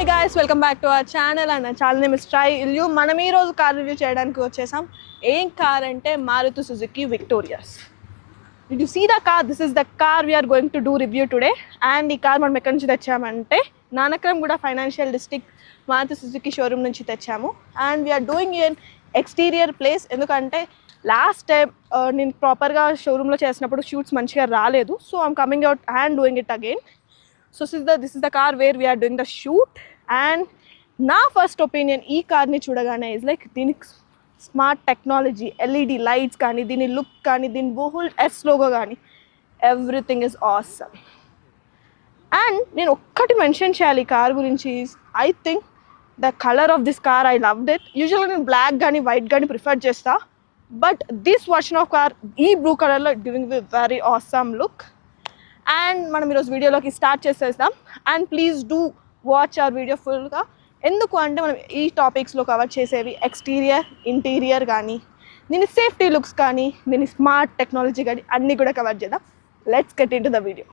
Hi guys, welcome back to our channel and channel name is ట్రై ఇల్యూ. మనం ఈరోజు కార్ రివ్యూ చేయడానికి వచ్చేసాం. ఏం కార్ అంటే Maruti Suzuki Victoris. Did you see the car? This is the car we're going to do review today. And ఈ car మనం ఎక్కడి నుంచి తెచ్చామంటే Nanakramguda financial district Maruti Suzuki showroom నుంచి తెచ్చాము. And we're doing in exterior place. ఎందుకంటే లాస్ట్ టైం నేను ప్రాపర్గా షోరూంలో చేసినప్పుడు షూట్స్ మంచిగా రాలేదు. So I'm coming out and doing it again. So this is the car where we are doing the shoot. And na first opinion ee car ni chudagane is like dini smart technology, LED lights kani, dini look kani, dini whole S logo kani, everything is awesome. And nenu okkati mention cheyali car gurinchi is I think the color of this car I loved it. Usually nenu black gani white gani prefer chesta, but this version of car ee blue color lo giving me very awesome look. And మనం ఈరోజు వీడియోలోకి start చేసేద్దాం. And please do watch hour video ఫుల్గా. ఎందుకు అంటే మనం ఈ టాపిక్స్లో cover చేసేవి ఎక్స్టీరియర్, ఇంటీరియర్ కానీ, దీని సేఫ్టీ లుక్స్ కానీ, దీని స్మార్ట్ టెక్నాలజీ కానీ అన్నీ కూడా కవర్ చేద్దాం. Let's get in to the video.